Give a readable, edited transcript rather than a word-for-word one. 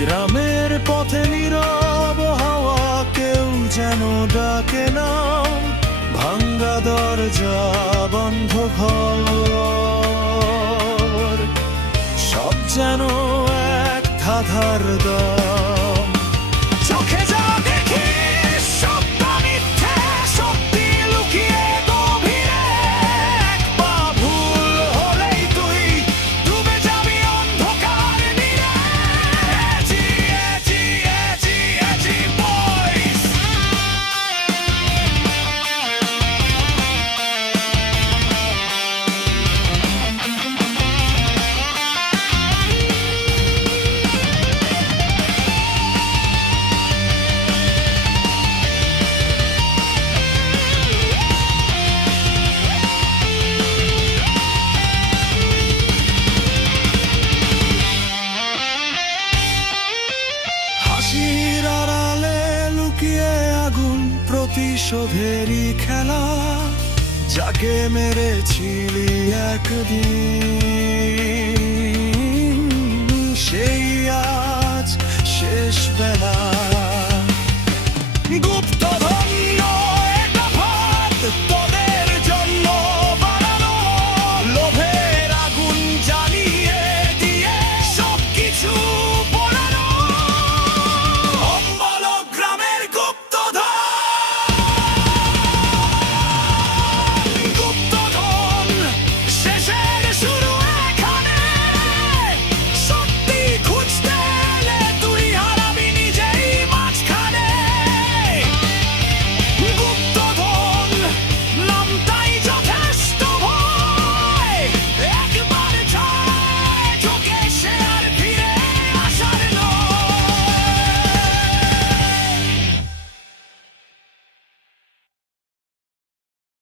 গ্রামের পথে নীরব হাওয়া, কেউ যেন ডাকে না, ভাঙ্গা দরজা, বন্ধ ঘর, সব যেন এক ধাঁধার দাম। চোখে যা দেখি সব মিথ্যে, সত্যি লুকিয়ে গভীরে, এক পা ভুল হলেই তুই ডুবে যাবি অন্ধকার নীড়ে। বয়েস হাসির আড়ালে লুকিয়ে আগুন, প্রতিশোধেরই খেলা, যাকে মেরেছিলি একদিন